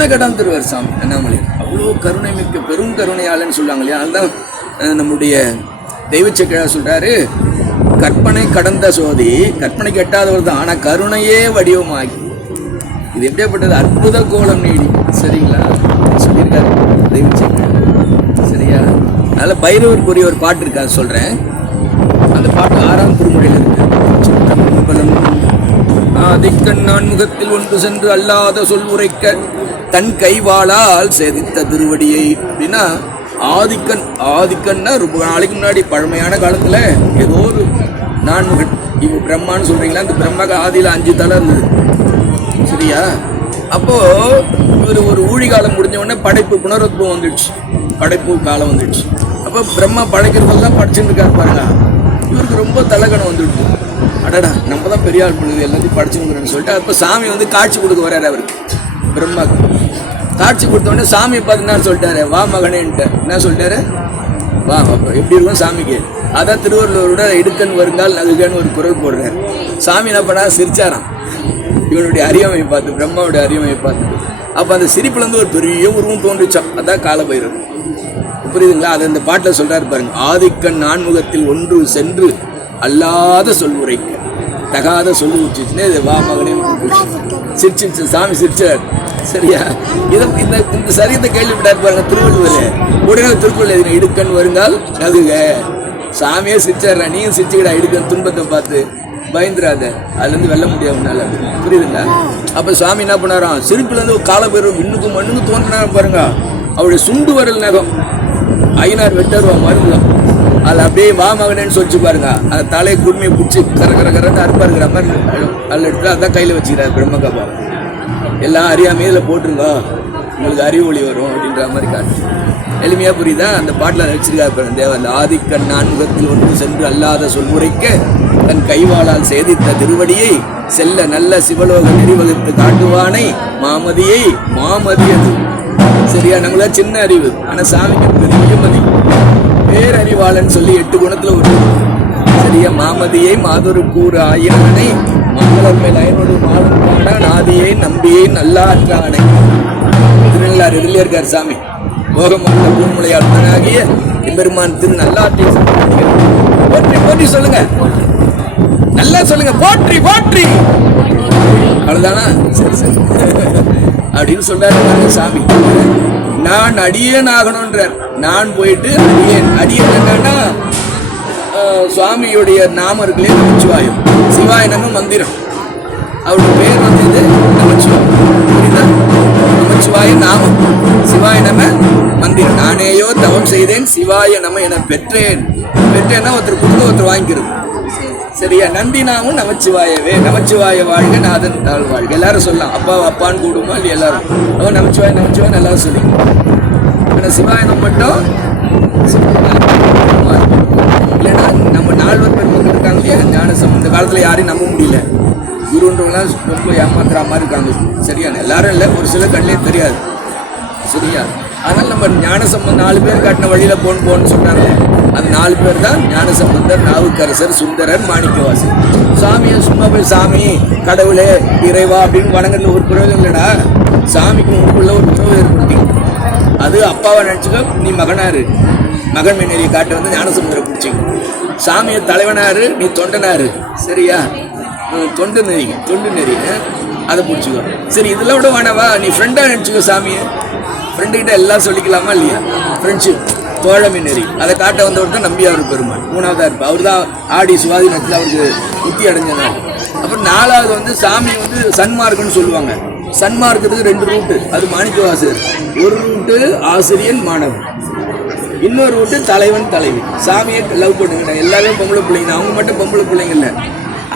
என்ன கடந்துருவார் சாமி அண்ணாமலை. அவ்வளோ கருணை மிக்க பெரும் கருணையாளன்னு சொல்லுவாங்க இல்லையா. அதுதான் நம்முடைய தெய்வச்சக்கழா சொல்கிறாரு, கற்பனை கடந்த சோதி, கற்பனைக்கு எட்டாதவர் தான், ஆனால் கருணையே வடிவமாகி. இது எப்படியாப்பட்டது, அற்புத கோலம் நீடி. சரிங்களா சொல்லியிருக்காரு தெய்வச்சக்கழா. சரியா. அதனால் பைரவருக்குரிய ஒரு பாட்டு இருக்கு, அது சொல்கிறேன். அந்த பாட்டு 6ஆம் திருமுறையில் இருக்கு. ஆதிக்கண் நான்முகத்தில் ஒன்று சென்று அல்லாத சொல் உரைக்க தன் கைவாளால் சேதித்த திருவடியை அப்படின்னா, ஆதிக்கன்னா ரொம்ப நாளைக்கு முன்னாடி பழமையான காலத்தில் ஏதோ ஒரு நான்முகன், இப்போ பிரம்மான்னு சொல்கிறீங்களா, அந்த பிரம்மாக்கு ஆதியில் 5 தலை இருந்தது. சரியா. அப்போது இவர் ஒரு ஊழிகாலம் முடிஞ்ச உடனே படைப்பு புனருத்பவம் வந்துடுச்சு, படைப்பு காலம் வந்துடுச்சு. அப்போ பிரம்மா படைக்கிறதெல்லாம் படிச்சுட்டு இருக்காரு பாருங்க. இவருக்கு ரொம்ப தலைகணம் வந்துடுச்சு. அடடா நம்ம தான் பெரிய ஆள் பண்ணுது, எல்லாத்தையும் படிச்சுங்கிறேன்னு சொல்லிட்டு அப்போ சாமி வந்து காட்சி கொடுக்க வர்றாரு அவருக்கு. பிரம்மாக்கு காட்சி கொடுத்தோடனே சாமியை பார்த்து என்ன சொல்லிட்டாரு, வா மகனேன்ட்டு. என்ன சொல்லிட்டாரு, வா. அப்போ எப்படி இருக்கும் சாமிக்கு, அதான் திருவள்ளுவரோட இடுக்கன் வருங்கால் நகுகன்னு ஒரு குரல் போடுறாரு. சாமி என்ன பண்ணா, சிரிச்சாராம் இவனுடைய அறியாமையை பார்த்து, பிரம்மாவுடைய அறியாமையை பார்த்துட்டு. அப்போ அந்த சிரிப்புலேருந்து ஒரு பெரிய உருவம் தோன்றுச்சான், அதான் காலபைரவர். புரியுதுங்களா. அதை இந்த பாட்டில் சொல்கிறாரு பாருங்க. ஆதிக்கண் நான்முகத்தில் ஒன்று சென்று அல்லாத சொல் உரைக்க தகாத சொல்லு வச்சுச்சுன்னே இது வா மகனே சிரிச்சு சாமி சிரிச்சார். சரியா. இதை இந்த சரியத்தை கேள்விப்பட்டார் பாருங்க திருவள்ளுவர். உடனே திருக்குறள் எதுனா, இடுக்கண் வருங்கால் நகுக. சாமியே சிரிச்சாரா, நீயும் சிரிச்சுக்கிடா இடுக்கன் துன்பத்தை பார்த்து, பயந்துராத, அதுலேருந்து வெல்ல முடியாதுனால. புரியுதுங்களா. அப்போ சுவாமி என்ன பண்ணாராம், சிரிப்புலேருந்து ஒரு காலபைரவர் இன்னுக்கும் மண்ணுக்கு தோன்றினார் பாருங்க. அவருடைய சுண்டு வரல் நகம் ஐநார் வெட்டருவா மருந்து, அதில் அப்படியே வா மகனேன்னு சொல்லிச்சு பாருங்க. அந்த தலையை குடுமையை பிடிச்சி கரன்னு அறுப்பா இருக்கிற மாதிரி அதில் எடுத்து அதான் கையில் வச்சுக்கிறார் பிரம்மகபா. எல்லாம் அறியாமே இதில் போட்டுருங்க, உங்களுக்கு அறிவு ஒளி வரும் அப்படின்ற மாதிரி காட்டு. எளிமையாக புரியுதா. அந்த பாட்டில் வச்சிருக்காரு தேவ. அந்த ஆதிக்கண் நான்முகத்தில் ஒன்று சென்று அல்லாத சொல் உரைக்க தன் கைவாளால் சேதித்த திருவடியை செல்ல நல்ல சிவலோக நெறிவகுத்து காட்டுவானை மாமதியை மாமதியது. சரியா. நம்மள சின்ன அறிவு, ஆனால் சாமிக்கு பெரிய மதி, பேரறிவாளன்னு சொல்லி 8 குணத்தில் ஒரு. சரியா. மாமதியை மாதொரு கூறு ஆயிரனை மங்களம் மேல் அயனோடு மாலும் காண நாதியை நம்பியை நல்லாற்றானை. திருநள்ளாறு இதில் இருக்கார் சாமி. போகமல்ல பூமுலையாளனாகிய எம்பெருமான் திரு நல்லாற்றை போற்றி போற்றி சொல்லுங்க, நல்லா சொல்லுங்க, போற்றி போற்றி. அவ்வளவுதானா. சரி சரி அப்படின்னு சொல்றாரு சாமி. நான் அடியேன் ஆகணும்ன்றார். நான் போயிட்டு அடியேன் என்னன்னா சுவாமியுடைய நாமம் இருக்குல்லையே, நமச்சிவாயம். சிவாய நம மந்திரம், அவருடைய பேர் வந்து இது நமச்சிவாயம். புரியுதா. நமச்சிவாய நாமம், சிவாய நம மந்திரம். நானேயோ தவம் செய்தேன் சிவாய நம என பெற்றேன். பெற்றேன்னா ஒருத்தர் கொடுத்து ஒருத்தர் வாங்கிக்கிறது. சரியா. நந்தி நாமும் நமச்சிவாயவே. நமச்சிவாய வாழ்க நாதன் தாழ் வாழ்க. எல்லாரும் சொல்லலாம், அப்பா அப்பான்னு கூடுமா இல்லையா எல்லாரும். அவன் நமச்சிவாய நமச்சிவாய் எல்லாரும் சொல்லி. ஆனால் சிவாயனம் மட்டும் இல்லைன்னா நம்ம 4 பெருமக்கள் இருக்காங்க இல்லையா ஞானசம். இந்த காலத்தில் யாரையும் நம்ப முடியல, குருன்றவங்களாம் ரொம்ப ஏமாத்துற மாதிரி இருக்காங்க. சரியான எல்லாரும் இல்லை, ஒரு சில கண்ணிலே தெரியாது. சரியா. அதனால் நம்ம ஞானசம்பந்தம் 4 பேர் காட்டின வழியில் போன்னு சொன்னாங்க. அந்த 4 பேர் தான் ஞானசம்பந்தர், நாவுக்கரசர், சுந்தரர், மாணிக்கவாசர். சாமியை சும்மா போய் சாமி கடவுளே இறைவா அப்படின்னு வணங்குறது ஒரு பிரயோஜனம் இல்லைடா. சாமிக்கு உங்களுக்குள்ள ஒரு உறவு ஏற்படுத்தி, அது அப்பாவை நினச்சிக்க, நீ மகனாரு, மகன் மின்னறியை காட்ட வந்து ஞானசம்பந்தரை பிடிச்சிங்க. சாமியை தலைவனாரு, நீ தொண்டனாரு. சரியா. தொண்டு நெறி அதை பிடிச்சிக்கோ. சரி இதெல்லாம் விட வேணாவா, நீ ஃப்ரெண்டாக நினச்சிக்கோ சாமியை. ஃப்ரெண்டுக்கிட்ட எல்லாம் சொல்லிக்கலாமா இல்லையா. ஃப்ரெண்ட்ஷிப், தோழமை நெறி, அதை காட்ட வந்தவர் தான் நம்பியார் பெருமாள். 3ஆவதாக இருப்பார். அவர் தான் ஆடி சுவாதி நட்சத்திரத்தில் அவருக்கு புத்தி அடைஞ்சனார். அப்புறம் 4ஆவது வந்து சாமி வந்து சன்மார்க்குன்னு சொல்லுவாங்க. சன்மார்க்கத்துக்கு 2 ரூட்டு, அது மாணிக்கவாசர். ஒரு ரூட்டு ஆசிரியன் மாணவன், இன்னொரு ரூட்டு தலைவன் தலைவி. சாமியை லவ் பண்ணுங்க. எல்லாரும் பொம்பளை பிள்ளைங்க, அவங்க மட்டும் பொம்பளை பிள்ளைங்க இல்லை,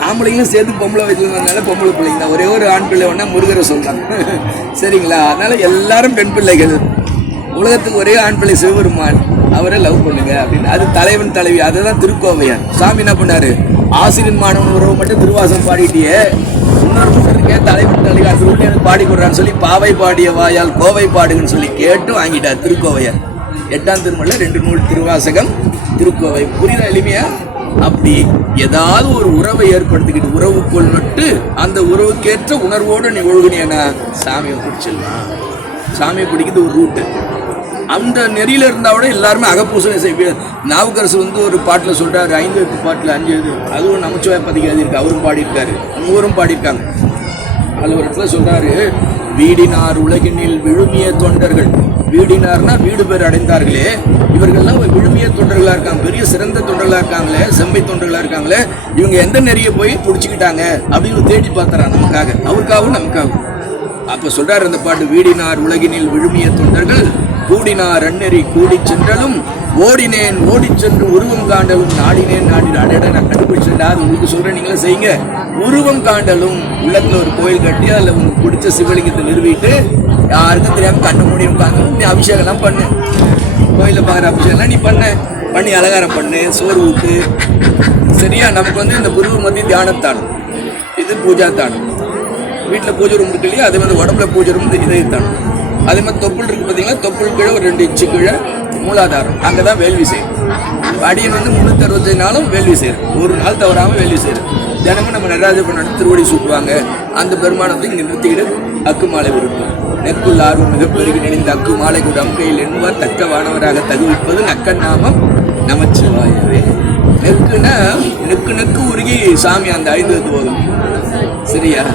ஆம்பளைங்களும் சேர்த்து பொம்பளை வயசுலனால பொம்பளை பிள்ளைங்க தான். ஒரே ஒரு ஆண் பிள்ளை வேணா முருகரை சொல்லலாம். சரிங்களா. அதனால எல்லாரும் பெண் பிள்ளைகள். உலகத்துக்கு ஒரே ஆண் பிள்ளை சிவபெருமான், அவரை லவ் பண்ணுங்க அப்படின்னு. அது தலைவன் தலைவி, அதுதான் திருக்கோவையார். சாமி என்ன பண்ணாரு, ஆசிரியன் மாணவன் உறவு மட்டும் திருவாசம் பாடிட்டியே, இன்னொரு இருக்கேன் தலைவன் தலைவி அந்த ரூட்டு எனக்கு பாடி கொடுறான்னு சொல்லி பாவை பாடிய வாயால் கோவை பாடுங்கன்னு சொல்லி கேட்டு வாங்கிட்டார் திருக்கோவையார். 8ஆம் திருமலை 2 நூல் திருவாசகம் திருக்கோவை. புரியுதா எளிமையா. அப்படி ஏதாவது ஒரு உறவை ஏற்படுத்திக்கிட்டு உறவுக்குள் நட்டு அந்த உறவுக்கேற்ற உணர்வோடு நீ ஒழுகுனியனா சாமியை பிடிச்சிடலாம். சாமியை பிடிக்கிறது ஒரு ரூட்டு. அந்த நெறியில் இருந்தால் கூட எல்லாருமே அகப்பூசனை செய்ய. நாவுக்கரசு ஒரு பாட்டில் சொல்கிறாரு, 5 பாட்டில் 5 அதுவும் நமச்சிவாய பதிக்கு எழுதியிருக்கு, அவரும் பாடியிருக்காரு, மூவரும் பாடியிருக்காங்க. அதில் ஒரு இடத்துல சொல்கிறாரு, வீடினார் உலகினில் விழுமிய தொண்டர்கள். வீடினார்னா வீடு பேர் அடைந்தார்களே, இவர்கள்லாம் விழுமிய தொண்டர்களாக இருக்காங்க, பெரிய சிறந்த தொண்டர்களாக இருக்காங்களே, செம்மை தொண்டர்களாக இருக்காங்களே, இவங்க எந்த நெறியை போய் பிடிச்சிக்கிட்டாங்க அப்படின்னு தேடி பார்த்துறான் நமக்காக, அவருக்காகவும் நமக்காகவும். அப்போ சொல்கிறார் அந்த பாட்டு, வீடினார் உலகினில் விழுமிய தொண்டர்கள் கூடினார் அந்நெறி கூடி சென்றலும் ஓடினேன் ஓடி சென்று உருவம் காண்டலும் நாடினேன் நாடின அடையிட. நான் கண்டுபிடிச்சேன்டா, அது உங்களுக்கு சொல்கிறேன், நீங்களே செய்யுங்க. உருவம் காண்டலும், உள்ளத்தில் ஒரு கோயில் கட்டி அதில் உங்களுக்கு பிடிச்ச சிவலிங்கத்தை நிறுவிட்டு யாருக்கும் தெரியாமல் கண்ணு மூடி உட்காந்து நீ அபிஷேகம்லாம் பண்ணு, கோயிலில் பார்க்குற அபிஷேகம்லாம் நீ பண்ணி அலங்காரம் பண்ணு, சோறு ஊட்டு. சரியா? நமக்கு இந்த புருவ மத்திய தியானத்தானம், இது பூஜா தானம். வீட்டில் பூஜை ரூம் இருக்கு இல்லையா, அதே மாதிரி உடம்புல பூஜை ரூம் இதயத்தானம். அதே மாதிரி தொப்புள் இருக்குது பார்த்தீங்களா, தொப்புள் கீழே ஒரு 2 இன்ச்சு கீழே மூலாதாரம், அங்கே தான் வேள்வி செய்யும். அடியன் 365 நாளும் வேள்வி செய்யும், ஒரு நாள் தவறாமல் வேள்வி செய்யும். தினமும் நம்ம நடராஜ பண்ண திருவடி சூட்டுவாங்க. அந்த பெருமானத்தை இங்கே நிறுத்திக்கிட்டு அக்கு மாலை விருப்பம். நெக்குள் ஆர்வம் மிக பெருகி நினைந்த அக்கு மாலை கூட அம்கையில் எண்ணுவார் தக்க வானவராக தகுவிப்பது நக்கன் நாமம் நமச்சிவாயவே. நெக்குன்னா நெக்கு உருகி சாமி அந்த 5 போதும். சரியா?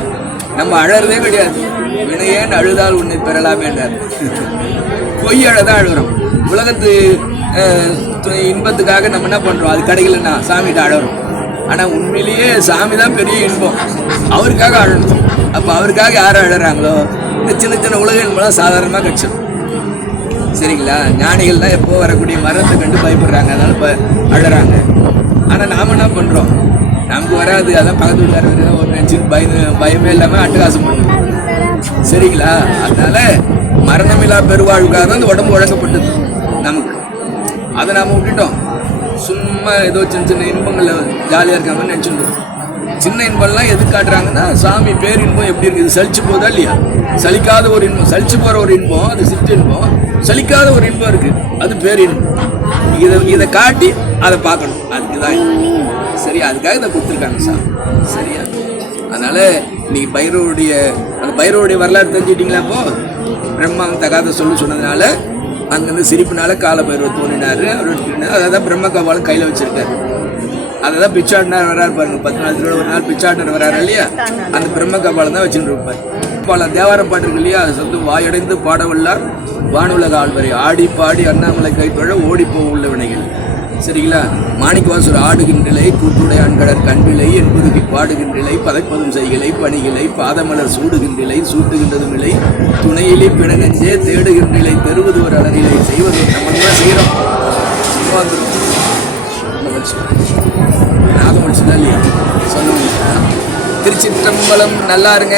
நம்ம அழறதே கிடையாது. வினையேன் அழுதால் உன்னை பெறலாமே என்றார். பொய் அழதான் அழுகிறோம். உலகத்து இன்பத்துக்காக நம்ம என்ன பண்ணுறோம், அது கிடைக்கலன்னா சாமிகிட்ட அழகிறோம். ஆனால் உண்மையிலேயே சாமி தான் பெரிய இன்பம், அவருக்காக அழணும். அப்போ அவருக்காக யார் அழகிறாங்களோ இந்த சின்ன சின்ன உலக இன்பம்லாம் சாதாரணமாக கிடச்சிடும். சரிங்களா? ஞானிகள்லாம் எப்போ வரக்கூடிய மரத்தை கண்டு பயப்படுறாங்க, அதனால இப்போ அழகிறாங்க. ஆனால் நாம் என்ன பண்ணுறோம், நமக்கு வராது, அதான் பக்கத்து வீட்டுக்காரங்க ஒரு நினச்சி பயமே இல்லாமல் அட்டகாசம் பண்ணுவோம். சரிங்களா? அதனால மரணமில்லா பெருவாழ்வுக்காக தான் இந்த உடம்பு வழங்கப்பட்டது நமக்கு. அதை நாம் விட்டுட்டோம். சும்மா ஏதோ சின்ன சின்ன இன்பங்களில் ஜாலியாக இருக்காங்கன்னு நினச்சிருந்தோம். சின்ன இன்பம்லாம் எது காட்டுறாங்கன்னா, சாமி பேரின்பம் எப்படி இருக்குது, சலிச்சு போதா இல்லையா? சலிக்காத ஒரு இன்பம், சலிச்சு போகிற ஒரு இன்பம் அது சிற்று இன்பம், சலிக்காத ஒரு இன்பம் இருக்குது, அது பேரின்பம். இதை காட்டி அதை பார்க்கணும், அதுக்கு தான். சரியா? அதுக்காக இதை கொடுத்துருக்காங்க சாமி. சரியா? அதனால் இன்னைக்கு பைரவருடைய வரலாறு தெரிஞ்சுக்கிட்டீங்களா? இப்போது பிரம்மா தகாத சொன்னதுனால அங்கேருந்து சிரிப்புனால கால பைரவர் தோன்றினார். அவர் எடுத்துக்கிட்டார். அதை தான் பிரம்ம கபாலம் கையில் வச்சுருக்காரு. அதை தான் பிச்சாட்டினார் வராரு பாருங்க. 10 நாள் ஒரு நாள் பிச்சாட்டினர் வராரு இல்லையா, அந்த பிரம்ம கபாலம் தான் வச்சுட்டு இருப்பார். பல தேவாரம் பாட்டு இருக்கு இல்லையா, அது வாயடைந்து பாடவல்லார் வானுலக ஆழ்வரை ஆடி பாடி அண்ணாமலை கைத்தொழ ஓடிப்போ உள்ள வினைகள். சரிங்களா? மாணிக்கவாசர் ஆடுகின்றலை கூட்டுடைய அன்கடற் கண்விலை என்பதுக்கு பாடுகின்றலை பதைப்பதும் செய்களை பணிகளை பாதமலர் சூடுகின்றலை சூட்டுகின்றதும் இல்லை துணையிலே பிணநெஞ்சே தேடுகின்றலை தெருவது ஒரு அலரிலை செய்வது நம்ம தான் செய்கிறோம். நாகமனுஷன் இல்லையா சொல்லுங்க. திருச்சிற்றம்பலம். நல்லா இருங்க.